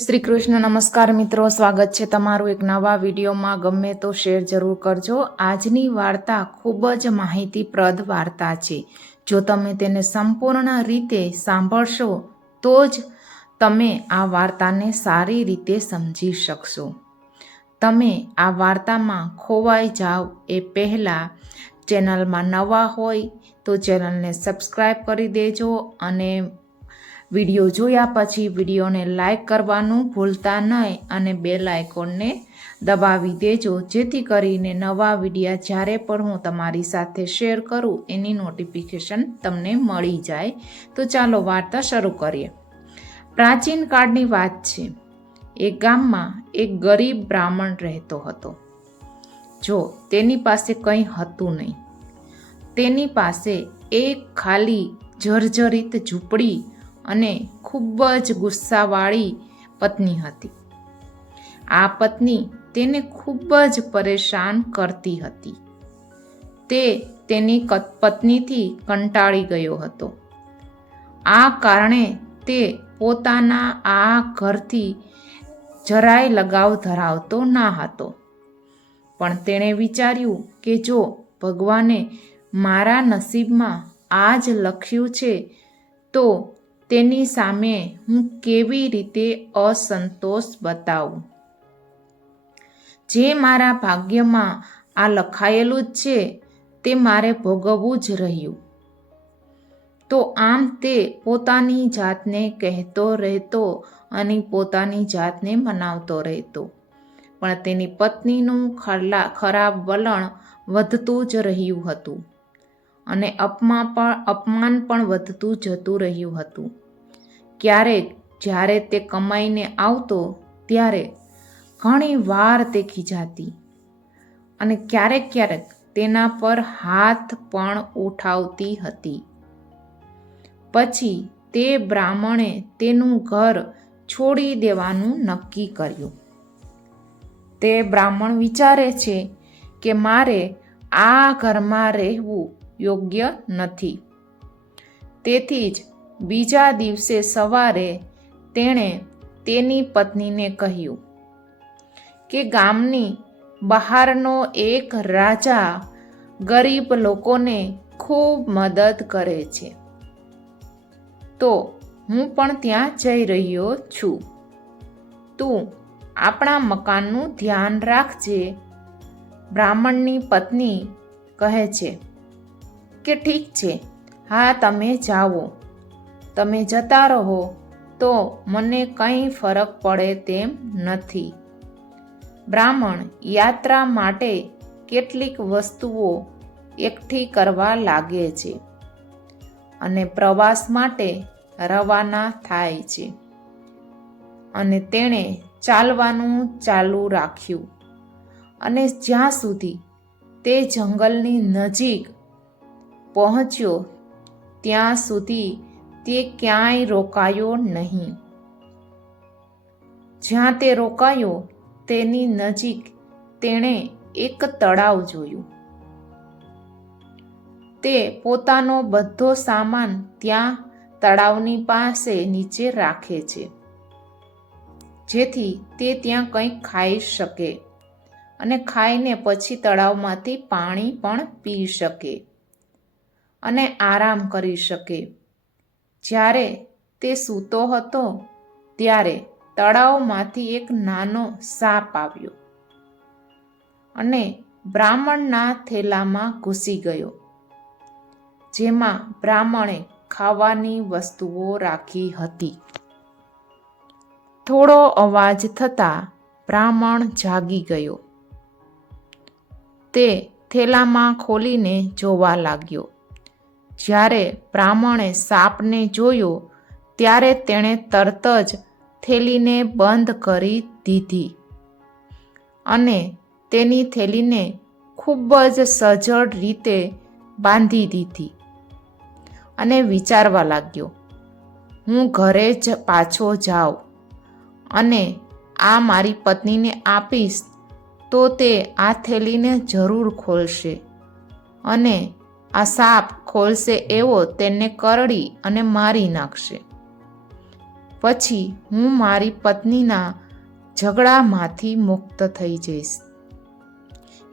શ્રી કૃષ્ણ નમસ્કાર મિત્રો, સ્વાગત છે તમારું એક નવા વિડીયોમાં. ગમે તો શેર જરૂર કરજો. આજની વાર્તા ખૂબ જ માહિતીપ્રદ વાર્તા છે. જો તમે તેને સંપૂર્ણ રીતે સાંભળશો તો જ તમે આ વાર્તાને સારી રીતે સમજી શકશો. તમે આ વાર્તામાં ખોવાઈ જાઓ એ પહેલાં ચેનલમાં નવા હોય તો ચેનલને સબસ્ક્રાઈબ કરી દેજો અને વિડીયો જોયા પછી વિડીયોને લાઈક કરવાનું ભૂલતા નહીં અને બેલ આઇકોનને દબાવી દેજો, જેથી કરીને નવા વિડીયા જ્યારે પણ હું તમારી સાથે શેર કરું એની નોટિફિકેશન તમને મળી જાય. તો ચાલો વાર્તા શરૂ કરીએ. પ્રાચીન કાળની વાત છે. એક ગામમાં એક ગરીબ બ્રાહ્મણ રહેતો હતો. જો તેની પાસે કંઈ હતું નહીં. તેની પાસે એક ખાલી જર્જરિત ઝૂંપડી અને ખૂબ જ ગુસ્સાવાળી પત્ની હતી. આ પત્ની તેને ખૂબ જ પરેશાન કરતી હતી. તે તેની પત્નીથી કંટાળી ગયો હતો. આ કારણે તે પોતાના આ ઘરથી જરાય લગાવ ધરાવતો ના હતો. પણ તેણે વિચાર્યું કે જો ભગવાને મારા નસીબમાં આ જ લખ્યું છે તો તેની સામે હું કેવી રીતે અસંતોષ બતાવું. જે મારા ભાગ્યમાં આ લખાયેલું જ છે તે મારે ભોગવવું જ રહ્યું. તો આમ તે પોતાની જાતને કહેતો રહેતો અને પોતાની જાતને મનાવતો રહેતો. પણ તેની પત્નીનું ખરાબ વલણ વધતું જ રહ્યું હતું અને અપમાન પણ વધતું જતું રહ્યું હતું. ક્યારેક જ્યારે તે કમાઈને આવતો ત્યારે ઘણી વાર તે ખીજાતી અને ક્યારેક તેના પર હાથ પણ ઉઠાવતી હતી. પછી તે બ્રાહ્મણે તેનું ઘર છોડી દેવાનું નક્કી કર્યું. તે બ્રાહ્મણ વિચારે છે કે મારે આ ઘરમાં રહેવું યોગ્ય નથી. તેથી જ બીજા દિવસે સવારે તેણે તેની પત્નીને કહ્યું કે ગામની બહારનો એક રાજા ગરીબ લોકોને ખૂબ મદદ કરે છે, તો હું પણ ત્યાં જઈ રહ્યો છું. તું આપણા મકાનનું ધ્યાન રાખજે. બ્રાહ્મણની પત્ની કહે છે કે ઠીક છે, હા તમે જાઓ. તમે જતા રહો તો મને કંઈ ફરક પડે તેમ નથી. બ્રાહ્મણ યાત્રા માટે કેટલીક વસ્તુઓ એકઠી કરવા લાગે છે અને પ્રવાસ માટે રવાના થાય છે. અને તેણે ચાલવાનું ચાલુ રાખ્યું અને જ્યાં સુધી તે જંગલની નજીક પહોંચ્યો ત્યાં સુધી તે ક્યાંય રોકાયો નહીં. જ્યાં તે રોકાયો તેની નજીક તેણે એક તળાવ જોયું. તે પોતાનો બધો સામાન ત્યાં તળાવની પાસે નીચે રાખે છે, જેથી તે ત્યાં કંઈક ખાઈ શકે અને ખાઈને પછી તળાવમાંથી પાણી પણ પી શકે અને આરામ કરી શકે. જ્યારે તે સૂતો હતો ત્યારે તળાવમાંથી એક નાનો સાપ આવ્યો અને બ્રાહ્મણના થેલામાં ઘૂસી ગયો, જેમાં બ્રાહ્મણે ખાવાની વસ્તુઓ રાખી હતી. થોડો અવાજ થતાં બ્રાહ્મણ જાગી ગયો. તે થેલામાં ખોલીને જોવા લાગ્યો. જ્યારે બ્રાહ્મણે સાપને જોયો ત્યારે તેણે તરત જ થેલીને બંધ કરી દીધી અને તેની થેલીને ખૂબ જ સજ્જડ રીતે બાંધી દીધી અને વિચારવા લાગ્યો, હું ઘરે જ પાછો જાઉં અને આ મારી પત્નીને આપીશ તો તે આ થેલીને જરૂર ખોલશે અને આ સાપ ખોલશે એવો તેને કરડી અને મારી નાખશે. પછી હું મારી પત્નીના ઝઘડામાંથી મુક્ત થઈ જઈશ.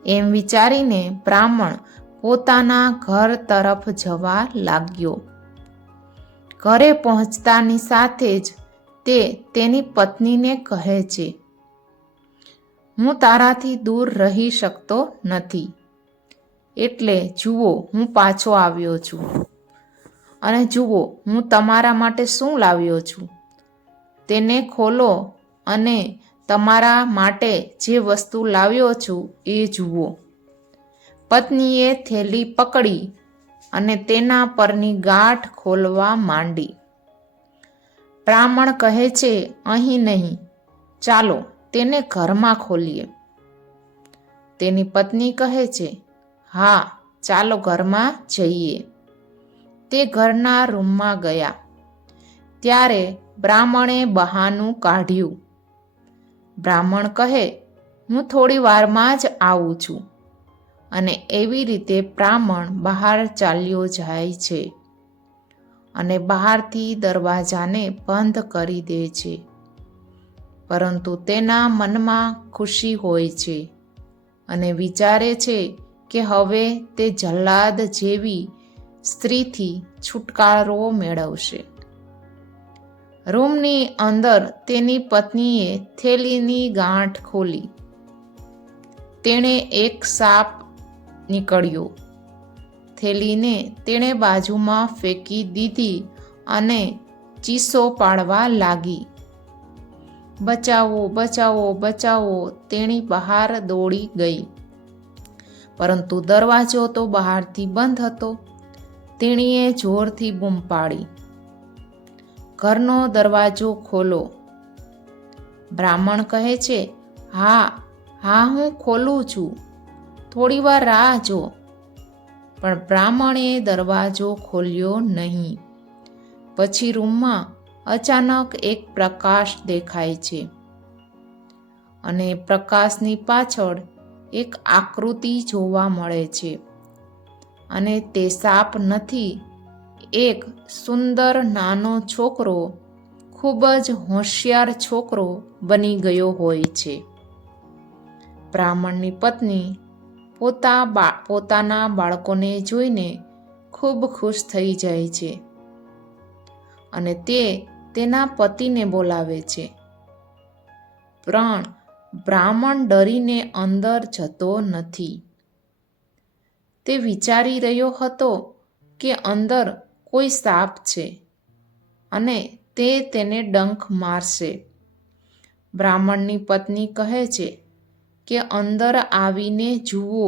એમ વિચારીને બ્રાહ્મણ પોતાના ઘર તરફ જવા લાગ્યો. ઘરે પહોંચતાની સાથે જ તે તેની પત્નીને કહે છે, હું તારાથી દૂર રહી શકતો નથી, એટલે જુઓ હું પાછો આવ્યો છું, અને જુઓ હું તમારા માટે શું લાવ્યો છું. તેને ખોલો અને તમારા માટે જે વસ્તુ લાવ્યો છું એ જુઓ. પત્નીએ થેલી પકડી અને તેના પરની ગાંઠ ખોલવા માંડી. બ્રાહ્મણ કહે છે, અહીં નહીં, ચાલો તેને ઘરમાં ખોલીએ. તેની પત્ની કહે છે, હા, ચાલો ઘરમાં જઈએ. તે ઘરના રૂમમાં ગયા. ત્યારે બ્રાહ્મણે બહાનું કાઢ્યું. બ્રાહ્મણ કહે, હું થોડી વારમાં જ આવું છું. અને એવી રીતે બ્રાહ્મણ બહાર ચાલ્યો જાય છે અને બહારથી દરવાજાને બંધ કરી દે છે. પરંતુ તેના મનમાં ખુશી હોય છે અને વિચારે છે કે હવે તે જલ્લાદ જેવી સ્ત્રીથી છુટકારો મેળવશે. રૂમની અંદર તેની પત્નીએ થેલીની ગાંઠ ખોલી. તેણે એક સાપ નીકળ્યો. થેલીને તેણે બાજુમાં ફેંકી દીધી અને ચીસો પાડવા લાગી. બચાવો, બચાવો, બચાવો, તેણી બહાર દોડી ગઈ. પરંતુ દરવાજો તો બહારથી બંધ હતો. તેણીએ જોરથી બૂમ પાડી, ઘરનો દરવાજો ખોલો. બ્રાહ્મણ કહે છે, હા, હું ખોલું છું, થોડી વાર રાહ જો. પણ બ્રાહ્મણે દરવાજો ખોલ્યો નહીં. પછી રૂમમાં અચાનક એક પ્રકાશ દેખાય છે અને પ્રકાશની પાછળ એક આકૃતિ જોવા મળે છે. અને તે સાપ નથી, એક સુંદર નાનો છોકરો, ખૂબ જ હોશિયાર છોકરો બની ગયો હોય છે. બ્રાહ્મણની પત્ની પોતાના બાળકોને જોઈને ખૂબ ખુશ થઈ જાય છે અને તે તેના પતિને બોલાવે છે. પણ બ્રાહ્મણ ડરીને અંદર જતો નથી. તે વિચારી રહ્યો હતો કે અંદર કોઈ સાપ છે અને તે તેને ડંખ મારશે. બ્રાહ્મણની પત્ની કહે છે કે અંદર આવીને જુઓ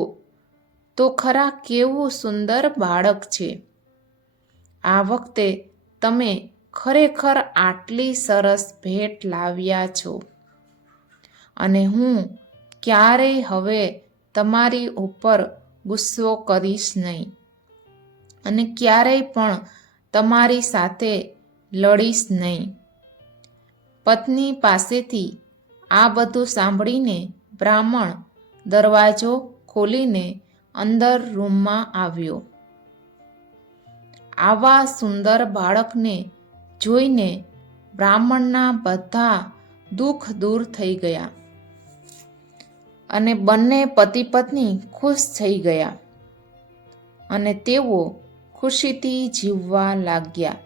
તો ખરા કેવું સુંદર બાળક છે. આ વખતે તમે ખરેખર આટલી સરસ ભેટ લાવ્યા છો અને હું ક્યારેય હવે તમારી ઉપર ગુસ્સો કરીશ નહીં અને ક્યારેય પણ તમારી સાથે લડીશ નહીં. પત્ની પાસેથી આ બધું સાંભળીને બ્રાહ્મણ દરવાજો ખોલીને અંદર રૂમમાં આવ્યો. આવા સુંદર બાળકને જોઈને બ્રાહ્મણના બધા દુઃખ દૂર થઈ ગયા અને બંને પતિ પત્ની ખુશ થઈ ગયા અને તેઓ ખુશીથી જીવવા લાગ્યા.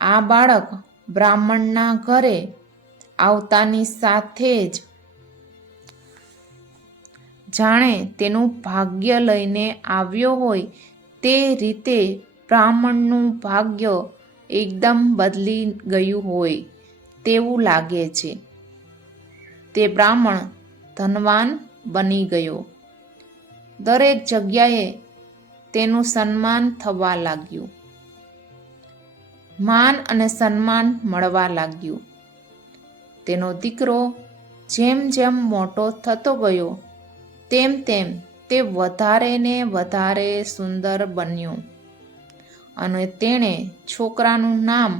આ બાળક બ્રાહ્મણના ઘરે આવતાની સાથે જ જાણે તેનું ભાગ્ય લઈને આવ્યો હોય તે રીતે બ્રાહ્મણનું ભાગ્ય એકદમ બદલી ગયું હોય તેવું લાગે છે. તે બ્રાહ્મણ ધનવાન બની ગયો. દરેક જગ્યાએ તેનું સન્માન થવા લાગ્યું. માન અને સન્માન મળવા લાગ્યું. તેનો દીકરો જેમ જેમ મોટો થતો ગયો તેમ તેમ તે વધારે ને વધારે સુંદર બન્યો અને તેણે છોકરાનું નામ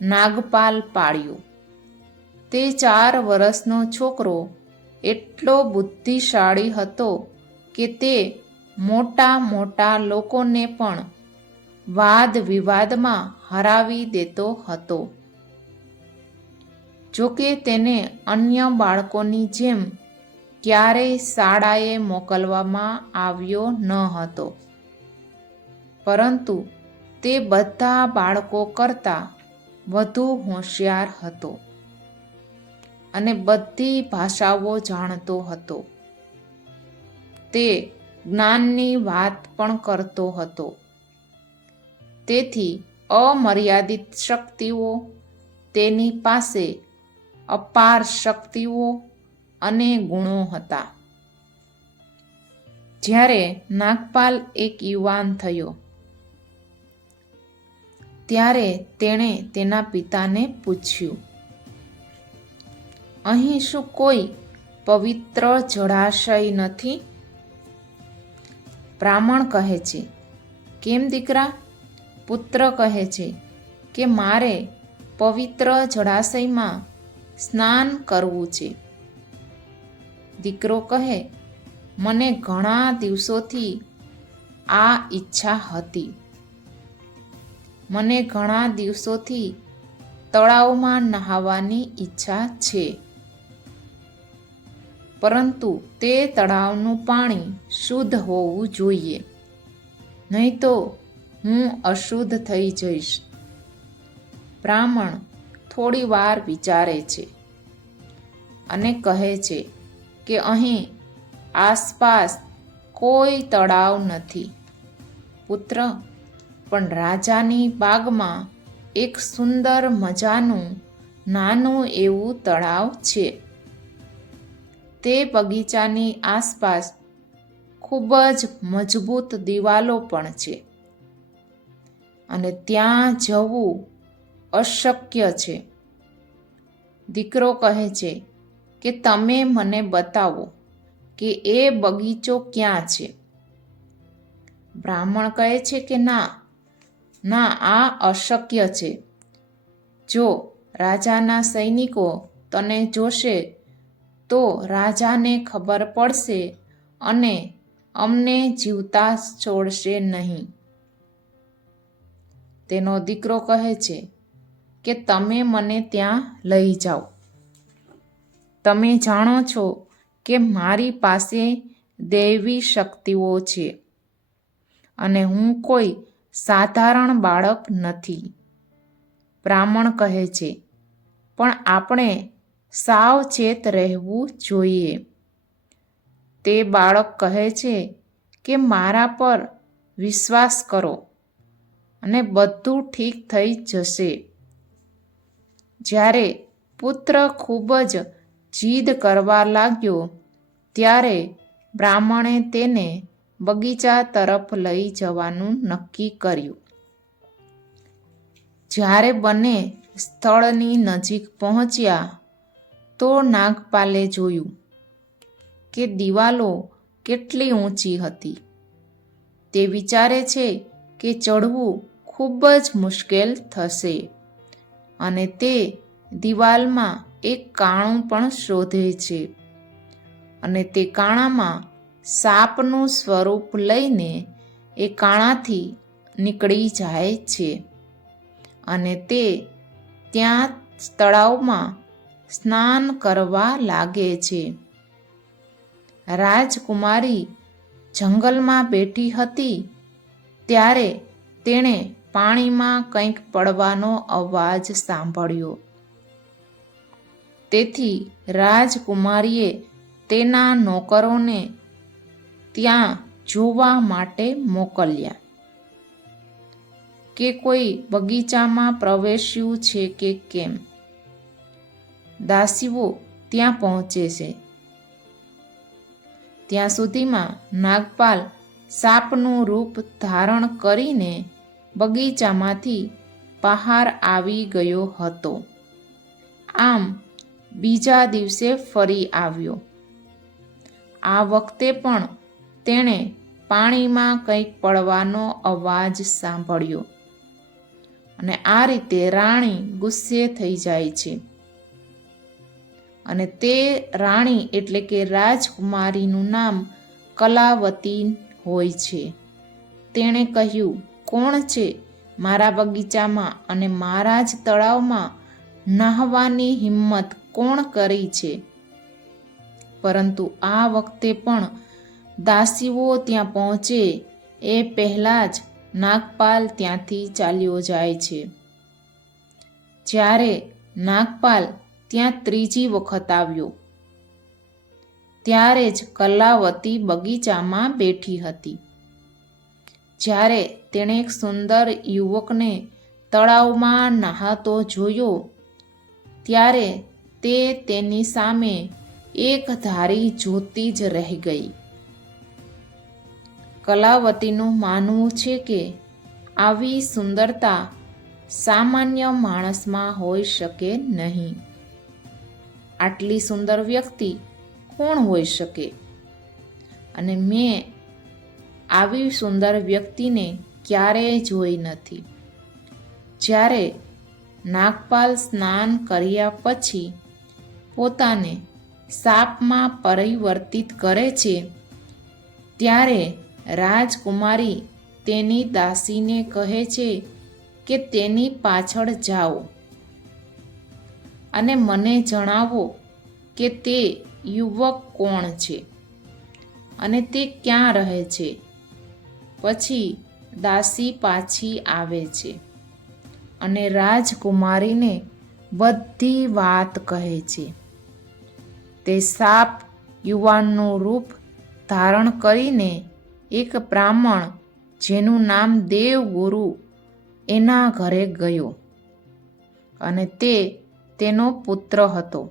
નાગપાલ પાડ્યું. તે 4 વર્ષનો છોકરો એટલો બુદ્ધિશાળી હતો કે તે મોટા મોટા લોકોને પણ વાદ વિવાદમાં હરાવી દેતો હતો. જોકે તેને અન્ય બાળકોની જેમ ક્યારેય શાળાએ મોકલવામાં આવ્યો ન હતો, પરંતુ તે બધા બાળકો કરતાં વધુ હોશિયાર હતો અને બધી ભાષાઓ જાણતો હતો. તે જ્ઞાનની વાત પણ કરતો હતો. તેથી અમર્યાદિત શક્તિઓ તેની પાસે અપાર શક્તિઓ અને ગુણો હતા. જ્યારે નાગપાલ એક યુવાન થયો ત્યારે તેણે તેના પિતાને પૂછ્યું, અહીં શું કોઈ પવિત્ર જળાશય નથી? બ્રાહ્મણ કહે છે, કેમ દીકરા? પુત્ર કહે છે કે મારે પવિત્ર જળાશયમાં સ્નાન કરવું છે. દીકરો કહે, મને ઘણા દિવસોથી આ ઈચ્છા હતી. મને ઘણા દિવસોથી તળાવમાં નહાવાની ઈચ્છા છે, પરંતુ તે તળાવનું પાણી શુદ્ધ હોવું જોઈએ, નહીં તો હું અશુદ્ધ થઈ જઈશ. બ્રાહ્મણ થોડી વાર વિચારે છે અને કહે છે કે અહીં આસપાસ કોઈ તળાવ નથી. પુત્ર, પણ રાજાની બાગમાં એક સુંદર મજાનું નાનું એવું તળાવ છે. તે બગીચાની આસપાસ ખૂબ જ મજબૂત દિવાલો પણ છે અને ત્યાં જવું અશક્ય છે. દીકરો કહે છે કે તમે મને બતાવો કે એ બગીચો ક્યાં છે. બ્રાહ્મણ કહે છે કે ના, આ અશક્ય છે. જો રાજાના સૈનિકો તને જોશે તો રાજાને ખબર પડશે અને અમને જીવતા છોડશે નહીં. તેનો દીકરો કહે છે કે તમે મને ત્યાં લઈ જાઓ. તમે જાણો છો કે મારી પાસે દૈવી શક્તિઓ છે અને હું કોઈ સાધારણ બાળક નથી. બ્રાહ્મણ કહે છે, પણ આપણે સાવચેત રહેવું જોઈએ. તે બાળક કહે છે કે મારા પર વિશ્વાસ કરો અને બધું ઠીક થઈ જશે. જ્યારે પુત્ર ખૂબ જ જીદ કરવા લાગ્યો ત્યારે બ્રાહ્મણે તેને બગીચા તરફ લઈ જવાનું નક્કી કર્યું. જ્યારે બંને સ્થળની નજીક પહોંચ્યા તો નાગપાલે જોયું કે દિવાલો કેટલી ઊંચી હતી. તે વિચારે છે કે ચઢવું ખૂબ જ મુશ્કેલ થશે અને તે દિવાલમાં એક કાણું પણ શોધે છે અને તે કાણામાં સાપનું સ્વરૂપ લઈને એ કાણાથી નીકળી જાય છે અને તે ત્યાં તળાવમાં સ્નાન કરવા લાગે છે. રાજકુમારી જંગલમાં બેઠી હતી ત્યારે તેણે પાણીમાં કંઈક પડવાનો અવાજ સાંભળ્યો. તેથી રાજકુમારીએ તેના નોકરોને ત્યાં જોવા માટે મોકલ્યા કે કોઈ બગીચામાં પ્રવેશ્યું છે કે કેમ. દાસીઓ ત્યાં પહોંચે છે. ત્યાં સુધીમાં નાગપાલ સાપનું રૂપ ધારણ કરીને બગીચામાંથી બહાર આવી ગયો હતો. આમ બીજા દિવસે ફરી આવ્યો. આ વખતે પણ તેણે પાણીમાં કંઈક પડવાનો અવાજ સાંભળ્યો અને આ રીતે રાણી ગુસ્સે થઈ જાય છે અને તે રાણી એટલે કે રાજકુમારીનું નામ કલાવતી હોય છે. તેણે કહ્યું કોણ છે મારા બગીચામાં અને મારા જ તળાવમાં નહાવાની હિંમત કોણ કરી છે? પરંતુ આ વખતે પણ દાસીઓ ત્યાં પહોંચે એ પહેલાં જ નાગપાલ ત્યાંથી ચાલ્યો જાય છે. જ્યારે નાગપાલ ત્યાં ત્રીજી વખત આવ્યો ત્યારે જ કલાવતી બગીચામાં બેઠી હતી. જ્યારે તેણે એક સુંદર યુવકને તળાવમાં નહાતો જોયો ત્યારે તે તેની સામે એક ધારી જોતી જ રહી ગઈ. કલાવતીનું માનવું છે કે આવી સુંદરતા સામાન્ય માણસમાં હોઈ શકે નહીં. આટલી સુંદર વ્યક્તિ કોણ હોઈ શકે? અને મેં આવી સુંદર વ્યક્તિને ક્યારેય જોઈ નથી. જ્યારે નાગપાલ સ્નાન કર્યા પછી પોતાને સાપમાં પરિવર્તિત કરે છે ત્યારે રાજકુમારી તેની દાસીને કહે છે કે તેની પાછળ જાઓ અને મને જણાવો કે તે યુવક કોણ છે અને તે ક્યાં રહે છે. પછી દાસી પાછી આવે છે અને રાજકુમારીને બધી વાત કહે છે. તે સાપ યુવાનનું રૂપ ધારણ કરીને એક બ્રાહ્મણ જેનું નામ દેવગુરુ એના ઘરે ગયો અને તે તેનો પુત્ર હતો.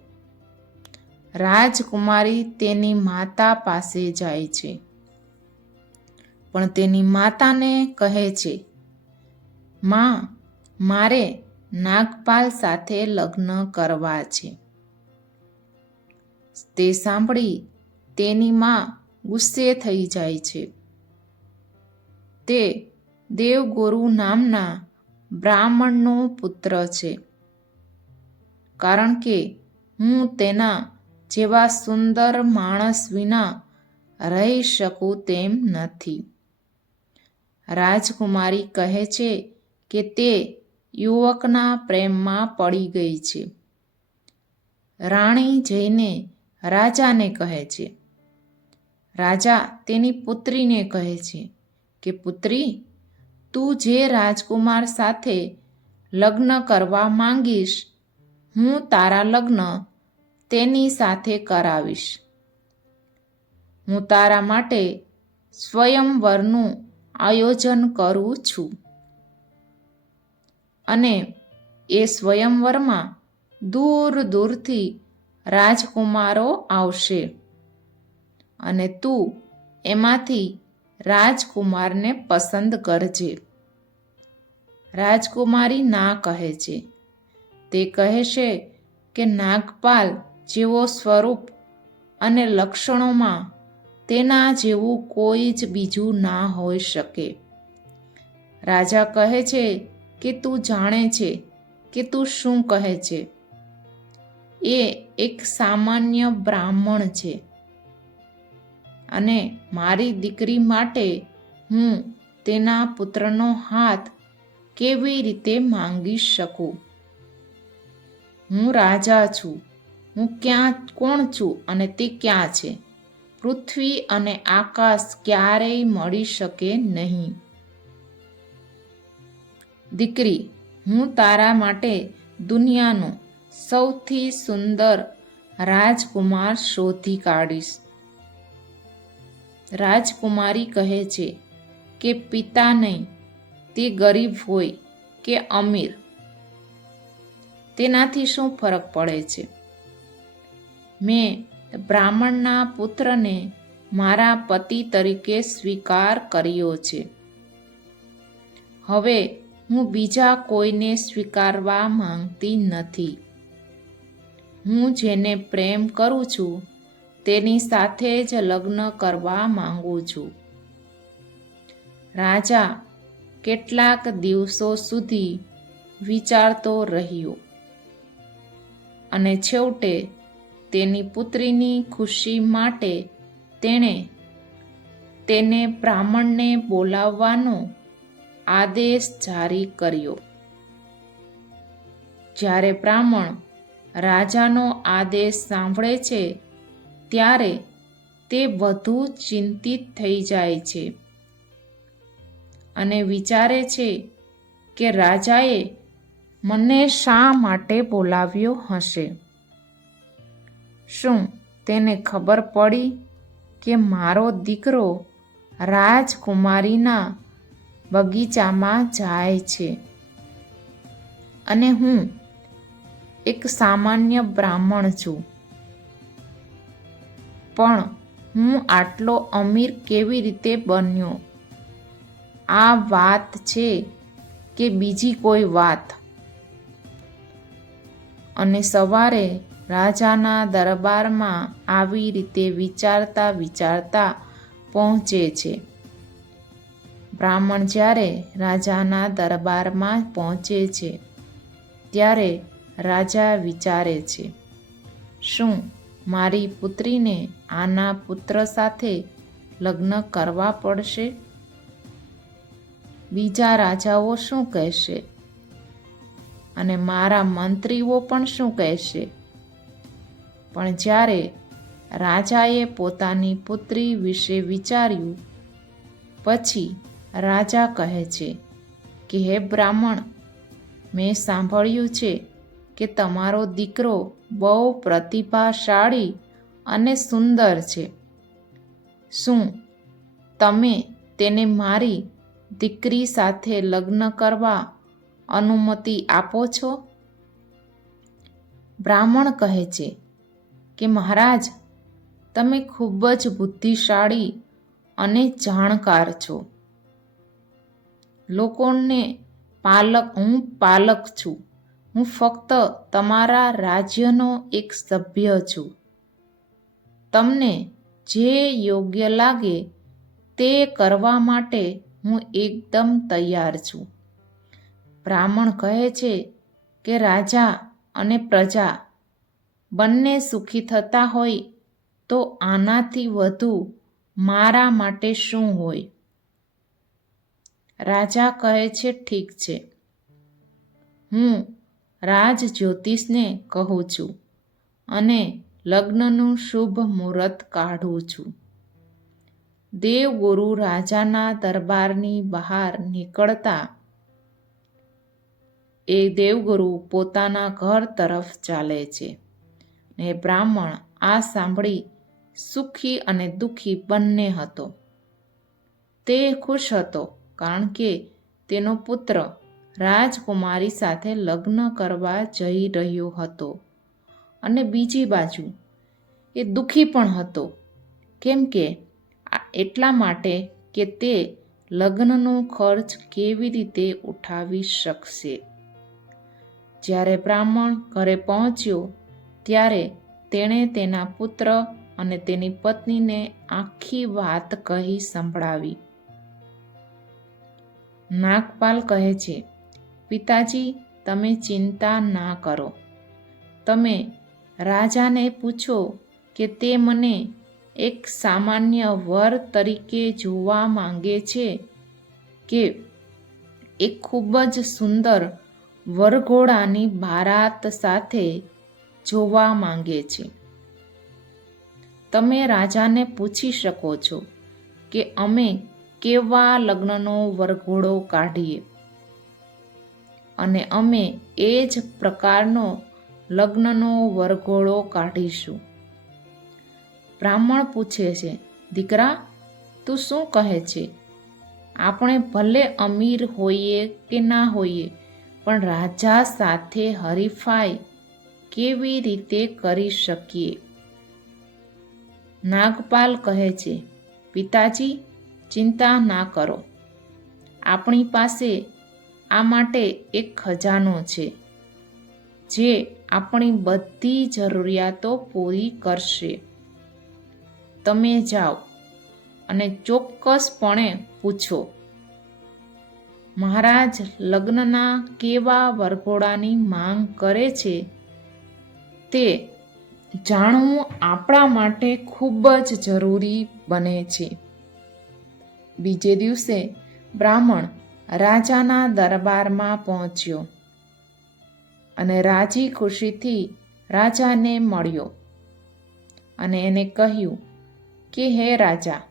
રાજકુમારી તેની માતા પાસે જાય છે પણ તેની માતાને કહે છે, માં, મારે નાગપાલ સાથે લગ્ન કરવા છે. તે સાંભળી તેની માં ગુસ્સે થઈ જાય છે. તે દેવગુરુ નામના બ્રાહ્મણનો પુત્ર છે, કારણ કે હું તેના જેવા સુંદર માણસ વિના રહી શકું તેમ નથી. રાજકુમારી કહે છે કે તે યુવકના પ્રેમમાં પડી ગઈ છે. રાણી જઈને રાજાને કહે છે. રાજા તેની પુત્રીને કહે છે કે પુત્રી, તું જે રાજકુમાર સાથે લગ્ન કરવા માંગીશ, હું તારા લગ્ન તેની સાથે કરાવીશ. હું તારા માટે સ્વયંવરનું આયોજન કરું છું અને એ સ્વયંવરમાં દૂર દૂરથી રાજકુમારો આવશે અને તું એમાંથી રાજકુમારને પસંદ કરજે. રાજકુમારી ના કહે છે. તે કહે છે કે નાગપાલ જેવો સ્વરૂપ અને લક્ષણોમાં તેના જેવું કોઈ જ બીજું ના હોઈ શકે. રાજા કહે છે કે તું જાણે છે કે તું શું કહે છે? એ એક સામાન્ય બ્રાહ્મણ છે અને મારી દીકરી માટે હું તેના પુત્રનો હાથ કેવી રીતે માંગી શકું? હું રાજા છું. હું કોણ છું અને તે ક્યાં છે? પૃથ્વી અને આકાશ ક્યારેય મળી શકે નહીં. દીકરી, હું તારા માટે દુનિયાનો સૌથી સુંદર રાજકુમાર શોધી કાઢીશ. રાજકુમારી કહે છે કે પિતા નહીં, તે ગરીબ હોય કે અમીર, તેનાથી શું ફરક પડે છે? મેં બ્રાહ્મણના પુત્રને મારા પતિ તરીકે સ્વીકાર કર્યો છે. હવે હું બીજા કોઈને સ્વીકારવા માંગતી નથી. હું જેને પ્રેમ કરું છું તેની સાથે જ લગ્ન કરવા માંગુ છું. રાજા કેટલાક દિવસો સુધી વિચારતો રહ્યો અને છેવટે તેની પુત્રીની ખુશી માટે તેણે તેને બ્રાહ્મણને બોલાવવાનો આદેશ જારી કર્યો. જ્યારે બ્રાહ્મણ રાજાનો આદેશ સાંભળે છે ત્યારે તે વધુ ચિંતિત થઈ જાય છે અને વિચારે છે કે રાજાએ મને શા માટે બોલાવ્યો હશે? શું તેને ખબર પડી કે મારો દીકરો રાજકુમારીના બગીચામાં જાય છે અને હું એક સામાન્ય બ્રાહ્મણ છું, પણ હું આટલો અમીર કેવી રીતે બન્યો? આ વાત છે કે બીજી કોઈ વાત? અને સવારે રાજાના દરબારમાં આવી રીતે વિચારતા વિચારતા પહોંચે છે. બ્રાહ્મણ જ્યારે રાજાના દરબારમાં પહોંચે છે ત્યારે રાજા વિચારે છે, શું મારી પુત્રીને આના પુત્ર સાથે લગ્ન કરવા પડશે? બીજા રાજાઓ શું કહેશે? અને મારા મંત્રીઓ પણ શું કહેશે? પણ જ્યારે રાજાએ પોતાની પુત્રી વિશે વિચાર્યું પછી રાજા કહે છે કે હે બ્રાહ્મણ, મેં સાંભળ્યું છે કે તમારો દીકરો બહુ પ્રતિભાશાળી અને સુંદર છે. શું તમે તેને મારી દીકરી સાથે લગ્ન કરવા અનુમતિ આપો છો? બ્રાહ્મણ કહે છે કે મહારાજ, તમે ખૂબ જ બુદ્ધિશાળી અને જાણકાર છો. હું પાલક છું. હું ફક્ત તમારા રાજ્યનો એક સભ્ય છું. તમને જે યોગ્ય લાગે તે કરવા માટે હું એકદમ તૈયાર છું. બ્રાહ્મણ કહે છે કે રાજા અને પ્રજા બંને સુખી થતા હોય તો આનાથી વધુ મારા માટે શું હોય? રાજા કહે છે, ઠીક છે, હું રાજ જ્યોતિષને કહું છું અને લગ્નનું શુભ મુહૂર્ત કાઢું છું. દેવગુરુ રાજાના દરબારની બહાર નીકળતા એ દેવગુરુ પોતાના ઘર તરફ ચાલે છે ને બ્રાહ્મણ આ સાંભળી સુખી અને દુઃખી બંને હતો. તે ખુશ હતો કારણ કે તેનો પુત્ર રાજકુમારી સાથે લગ્ન કરવા જઈ રહ્યો હતો, અને બીજી બાજુ એ દુઃખી પણ હતો. કેમ કે એટલા માટે કે તે લગ્નનો ખર્ચ કેવી રીતે ઉઠાવી શકશે. જ્યારે બ્રાહ્મણ ઘરે પહોંચ્યો ત્યારે તેણે તેના પુત્ર અને તેની પત્નીને આખી વાત કહી સંભળાવી. નાગપાલ કહે છે, પિતાજી, તમે ચિંતા ના કરો. તમે રાજાને પૂછો કે તે મને એક સામાન્ય વર તરીકે જોવા માંગે છે કે એક ખૂબ જ સુંદર વરઘોડાની બારાત સાથે જોવા માંગે છે. તમે રાજાને પૂછી શકો છો કે અમે કેવા લગ્નનો વરઘોડો કાઢીએ અને અમે એ જ પ્રકારનો લગ્નનો વરઘોડો કાઢીશું. બ્રાહ્મણ પૂછે છે, દીકરા, તું શું કહે છે? આપણે ભલે અમીર હોઈએ કે ના હોઈએ, પણ રાજા સાથે હરીફાઈ કેવી રીતે કરી શકીએ? નાગપાલ કહે છે, પિતાજી, ચિંતા ના કરો. આપણી પાસે આ માટે એક ખજાનો છે જે આપણી બધી જરૂરિયાતો પૂરી કરશે. તમે જાઓ અને ચોક્કસપણે પૂછો, મહારાજ લગ્નના કેવા વરઘોડાની માંગ કરે છે તે જાણવું આપણા માટે ખૂબ જ જરૂરી બને છે. બીજે દિવસે બ્રાહ્મણ રાજાના દરબારમાં પહોંચ્યો અને રાજી ખુશીથી રાજાને મળ્યો અને એને કહ્યું કે હે રાજા,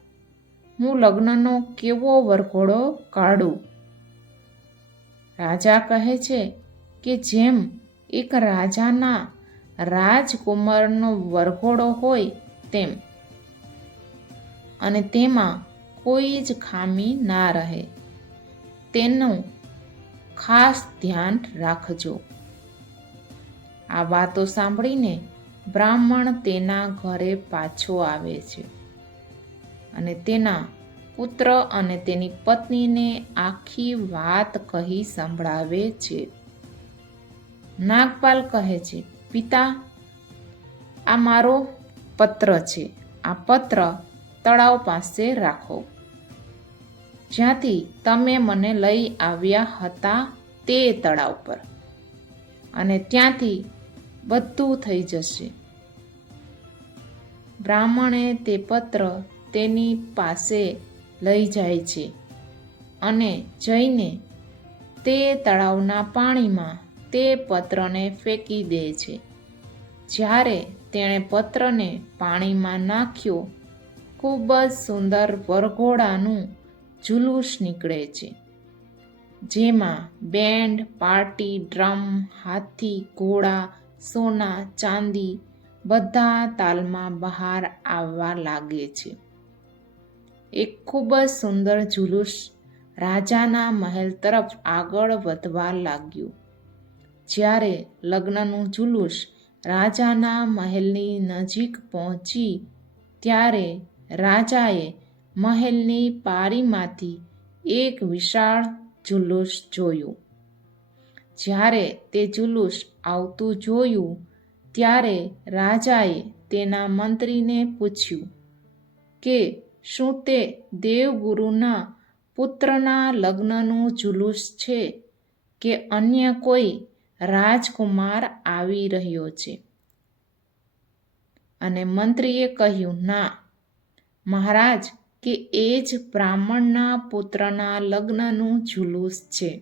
હું લગ્નનો કેવો વરઘોડો કાઢું. રાજા કહે છે કે જેમ એક રાજાના રાજકુમારનો વરઘોડો હોય તેમ, અને તેમાં કોઈ જ ખામી ના રહે, તેનું ખાસ ધ્યાન રાખજો. આ વાતો સાંભળીને બ્રાહ્મણ તેના ઘરે પાછો આવે છે અને તેના પુત્ર અને તેની પત્નીને આખી વાત કહી સંભળાવે છે. નાગપાલ કહે છે, પિતા, આ મારો પત્ર છે. આ પત્ર તળાવ પાસે રાખો, જ્યાંથી તમે મને લઈ આવ્યા હતા તે તળાવ પર, અને ત્યાંથી બધું થઈ જશે. બ્રાહ્મણે તે પત્ર તેની પાસે લઈ જાય છે અને જઈને તે તળાવના પાણીમાં તે પત્રને ફેંકી દે છે. જ્યારે તેણે પત્રને પાણીમાં નાખ્યો, ખૂબ જ સુંદર વરઘોડાનું જુલુસ નીકળે છે, જેમાં બેન્ડ પાર્ટી, ડ્રમ, હાથી, ઘોડા, સોના, ચાંદી બધા તાલમાં બહાર આવવા લાગે છે. એક ખૂબ જ સુંદર જુલુસ રાજાના મહેલ તરફ આગળ વધવા લાગ્યું. જ્યારે લગ્નનું જુલુસ રાજાના મહેલની નજીક પહોંચી, ત્યારે રાજાએ મહેલની પારીમાંથી એક વિશાળ જુલુસ જોયું. જ્યારે તે જુલુસ આવતું જોયું, ત્યારે રાજાએ તેના મંત્રીને પૂછ્યું કે શું તે દેવગુરુના પુત્રના લગ્નનું જુલુસ છે કે અન્ય કોઈ રાજકુમાર આવી રહ્યો છે? અને મંત્રીએ કહ્યું, ના મહારાજ, કે એ જ બ્રાહ્મણના પુત્રના લગ્નનું જુલુસ છે.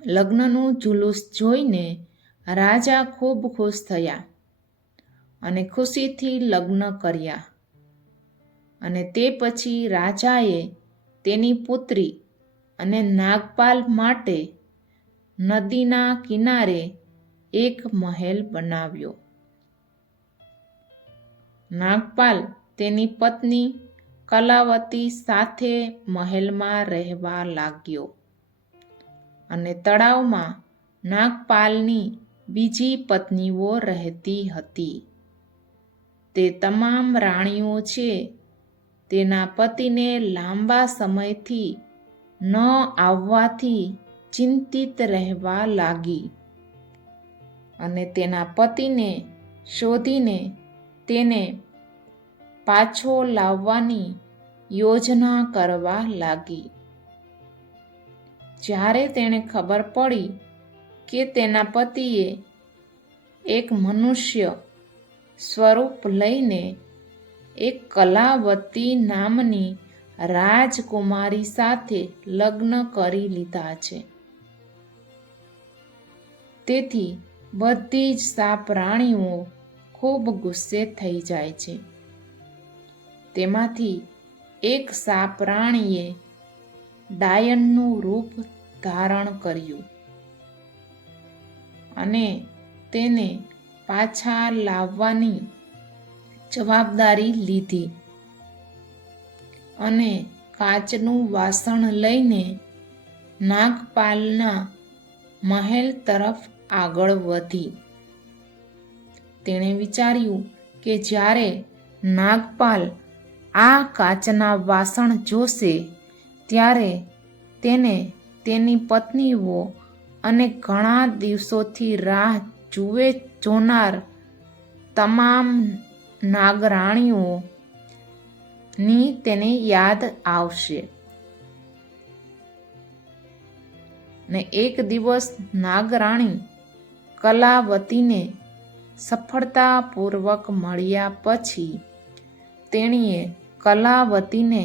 લગ્નનું જુલુસ જોઈને રાજા ખૂબ ખુશ થયા અને ખુશીથી લગ્ન કર્યા. અને તે પછી રાજાએ તેની પુત્રી અને નાગપાલ માટે નદીના કિનારે એક મહેલ બનાવ્યો. નાગપાલ તેની પત્ની કલાવતી સાથે મહેલમાં રહેવા લાગ્યો અને તળાવમાં નાગપાલની બીજી પત્નીઓ રહેતી હતી. તે તમામ રાણીઓ છે તેના પતિને લાંબા સમયથી ન આવવાથી ચિંતિત રહેવા લાગી અને તેના પતિને શોધીને તેને પાછો લાવવાની યોજના કરવા લાગી. જ્યારે તેણે ખબર પડી કે તેના પતિએ એક મનુષ્ય સ્વરૂપ લઈને એક કલાવતી નામની રાજકુમારી સાથે લગ્ન કરી લીધા છે, તેથી બધી જ સાપ રાણીઓ ખૂબ ગુસ્સે થઈ જાય છે. તેમાંથી એક સાપ રાણીએ ડાયનનું રૂપ ધારણ કર્યું અને તેને પાછા લાવવાની જવાબદારી લીધી અને કાચનું વાસણ લઈને નાગપાલના મહેલ તરફ આગળ વધી. તેણે વિચાર્યું કે જ્યારે નાગપાલ આ કાચના વાસણ જોશે, ત્યારે તેને તેની પત્નીઓ અને ઘણા દિવસોથી રાહ જોનાર તમામ નાગરાણીઓની તેને યાદ આવશે. ને એક દિવસ નાગરાણી કલાવતીને સફળતાપૂર્વક મળ્યા પછી તેણીએ કલાવતીને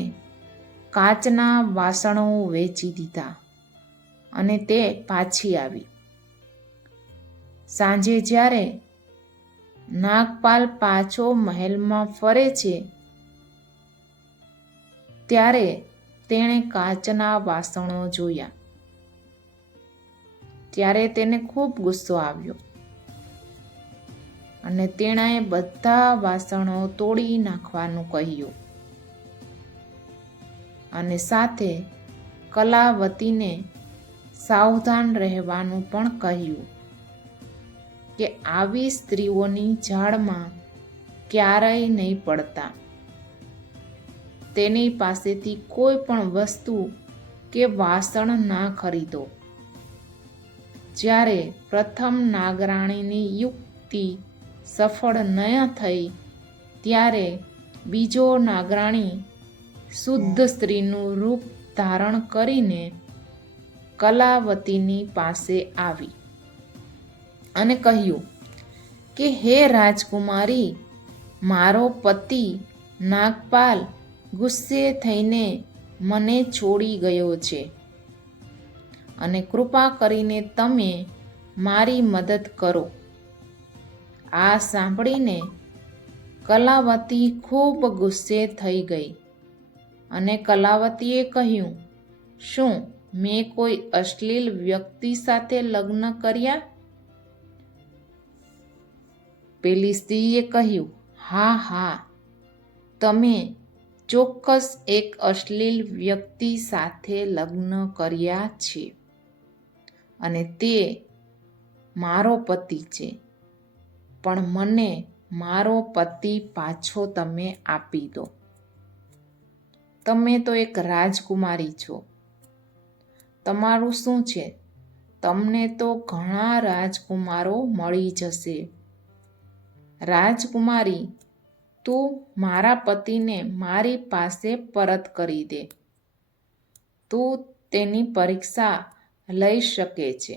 કાચના વાસણો વેચી દીધા અને તે પાછી આવી. સાંજે જ્યારે નાગપાલ પાછો મહેલમાં ફરે છે ત્યારે તેણે કાચના વાસણો જોયા. ત્યારે તેને ખૂબ ગુસ્સો આવ્યો અને તેણે બધા વાસણો તોડી નાખવાનું કહ્યું અને સાથે કલાવતીને સાવધાન રહેવાનું પણ કહ્યું કે આવી સ્ત્રીઓની જાળમાં ક્યારેય નહીં પડતા. તેની પાસેથી કોઈ પણ વસ્તુ કે વાસણ ના ખરીદો. જ્યારે પ્રથમ નાગરાણીની યુક્તિ સફળ ન થઈ ત્યારે બીજો નાગરાણી શુદ્ધ સ્ત્રીનું રૂપ ધારણ કરીને કલાવતીની પાસે આવી અને કહ્યું કે હે રાજકુમારી, મારો પતિ નાગપાલ ગુસ્સે થઈને મને છોડી ગયો છે અને કૃપા કરીને તમે મારી મદદ કરો. આ સાંભળીને કલાવતી ખૂબ ગુસ્સે થઈ ગઈ અને કલાવતીએ કહ્યું, શું મેં કોઈ અશ્લીલ વ્યક્તિ સાથે લગ્ન કર્યા? પેલી સ્ત્રીએ કહ્યું, હા હા, તમે ચોક્કસ એક અશ્લીલ વ્યક્તિ સાથે લગ્ન કર્યા છે અને તે મારો પતિ છે, પણ મને મારો પતિ પાછો તમે આપી દો. તમે તો એક રાજકુમારી છો. તમારું શું છે? તમને તો ઘણા રાજકુમારો મળી જશે. રાજકુમારી, તું મારા પતિને મારી પાસે પરત કરી દે. તું તેની પરીક્ષા લઈ શકે છે.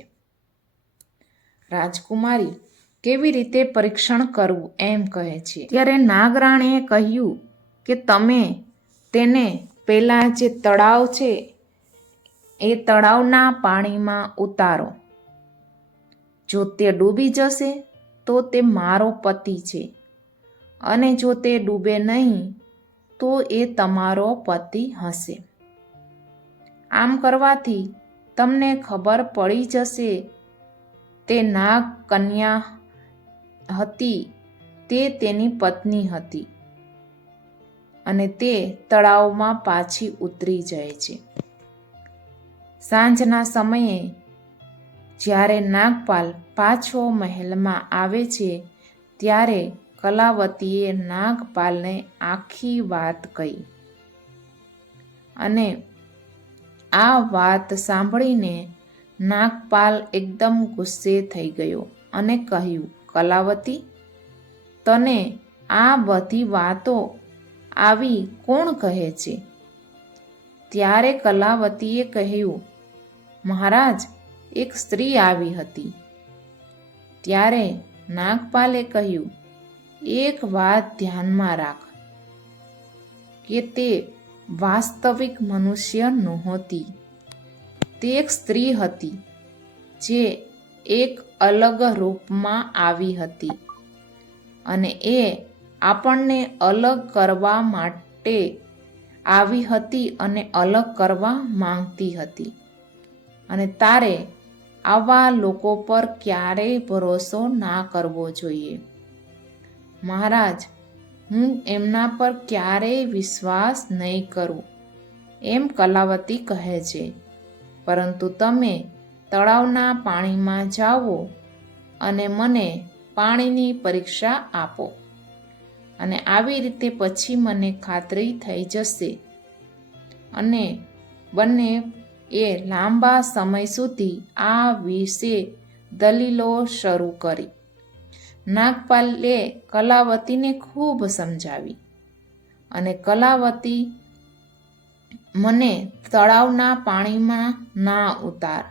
રાજકુમારી કેવી રીતે પરીક્ષણ કરવું એમ કહે છે. ત્યારે નાગરાણીએ કહ્યું કે તમે તેને પેલા જે તળાવ છે એ તળાવના પાણીમાં ઉતારો. જો તે ડૂબી જશે તો તે મારો પતિ છે અને જો તે ડૂબે નહીં તો એ તમારો પતિ હશે. આમ કરવાથી તમને ખબર પડી જશે તે નાગ કન્યા હતી તે તેની પત્ની હતી અને તે તળાવમાં પાછી ઉતરી જાય છે. સાંજના સમયે જ્યારે નાગપાલ પાછો મહેલમાં આવે છે ત્યારે કલાવતીએ નાગપાલને આખી વાત કહી અને આ વાત સાંભળીને નાગપાલ એકદમ ગુસ્સે થઈ ગયો અને કહ્યું, કલાવતી, તને આ બધી વાતો આવી કોણ કહે છે? ત્યારે કલાવતીએ કહ્યું, મહારાજ, એક સ્ત્રી આવી હતી. ત્યારે નાગપાલે કહ્યું, એક વાત ધ્યાનમાં રાખ કે તે વાસ્તવિક મનુષ્ય નહોતી. તે એક સ્ત્રી હતી જે એક અલગ રૂપમાં આવી હતી અને એ આપણને અલગ કરવા માટે આવી હતી અને અલગ કરવા માંગતી હતી અને તારે આવા લોકો પર ક્યારેય ભરોસો ના કરવો જોઈએ. મહારાજ, હું એમના પર ક્યારેય વિશ્વાસ નહીં કરું એમ કલાવતી કહે છે, પરંતુ તમે તળાવના પાણીમાં જાઓ અને મને પાણીની પરીક્ષા આપો અને આવી રીતે પછી મને ખાતરી થઈ જશે. અને બંને એ લાંબા સમય સુધી આ વિશે દલીલો શરૂ કરી. નાગપાલે કલાવતીને ખૂબ સમજાવી અને કલાવતી, મને તળાવના પાણીમાં ના ઉતાર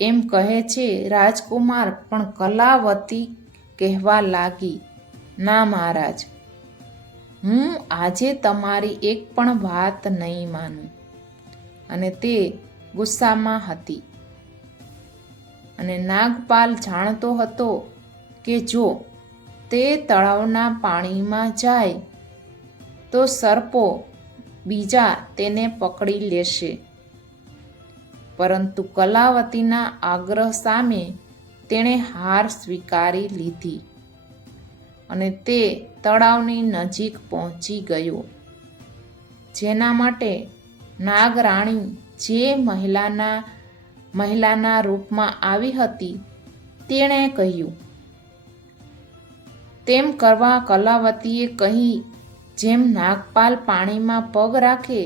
એમ કહે છે. રાજકુમાર પણ કલાવતી કહેવા લાગી, ના મહારાજ, હું આજે તમારી એક પણ વાત નહીં માનું. અને તે ગુસ્સામાં હતી. અને નાગપાલ જાણતો હતો કે જો તે તળાવના પાણીમાં જાય તો સર્પો બીજા તેને પકડી લેશે. પરંતુ કલાવતીના આગ્રહ સામે તેણે હાર સ્વીકારી લીધી અને તે તળાવની નજીક પહોંચી ગયો. જેના માટે નાગરાણી જે મહિલાના રૂપમાં આવી હતી તેણે કહ્યું. તેમ કરવા કલાવતીએ કહી જેમ નાગપાલ પાણીમાં પગ રાખે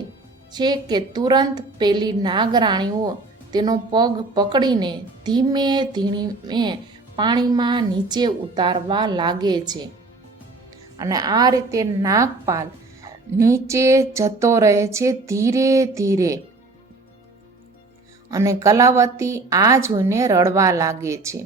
છે કે તુરંત પેલી નાગરાણીઓ તેનો પગ પકડીને ધીમે ધીમે પાણીમાં નીચે ઉતારવા લાગે છે. અને આ રીતે નાગપાલ નીચે જતો રહે છે ધીરે ધીરે. અને કલાવતી આ જોઈને રડવા લાગે છે.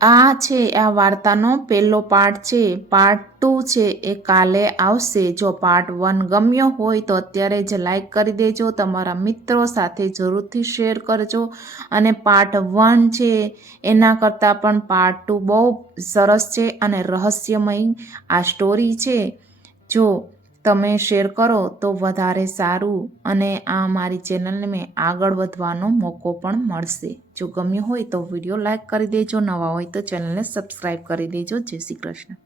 આ છે આ વાર્તાનો પહેલો પાર્ટ છે. પાર્ટ 2 છે એ કાલે આવશે. જો પાર્ટ 1 ગમ્યો હોય તો અત્યારે જ લાઈક કરી દેજો. તમારા મિત્રો સાથે જરૂરથી શેર કરજો. અને પાર્ટ 1 છે એના કરતાં પણ પાર્ટ 2 બહુ સરસ છે અને રહસ્યમય આ સ્ટોરી છે. જો તમે શેર કરો તો વધારે સારું અને આ મારી ચેનલને આગળ વધવાનો મોકો પણ મળશે. જો ગમ્યું હોય તો વિડીયો લાઈક કરી દેજો. નવા હોય તો ચેનલને સબસ્ક્રાઈબ કરી દેજો. જય શ્રી કૃષ્ણ.